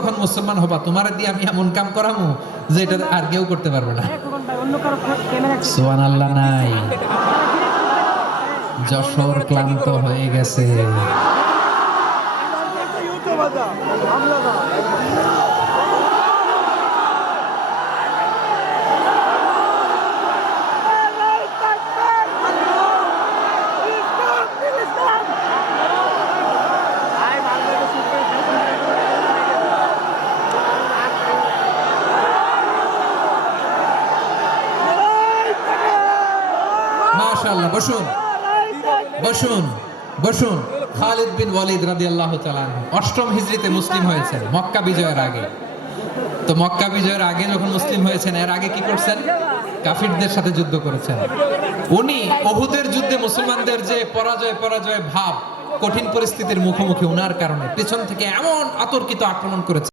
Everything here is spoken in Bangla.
যখন মুসলমান হবা তোমারে দিয়ে আমি এমন কাম করামু যে এটা আর কেউ করতে পারবে না। সুবহানাল্লাহ নাই। যশোর ক্লান্ত হয়ে গেছে। মাশাআল্লাহ, বসুন বসুন বসুন। খালিদ বিন ওয়ালিদ রাদিয়াল্লাহু তাআলা অষ্টম হিজরিতে মুসলিম হয়েছেন মক্কা বিজয়ের আগে। তো মক্কা বিজয়ের আগে যখন মুসলিম হয়েছেন, এর আগে কি করছেন? কাফিরদের সাথে যুদ্ধ করেছেন। উনি উহুদের যুদ্ধে মুসলমানদের যে পরাজয় ভাব, কঠিন পরিস্থিতির মুখোমুখি ওনার কারণে পেছন থেকে এমন আতর্কিত আক্রমণ করেছে।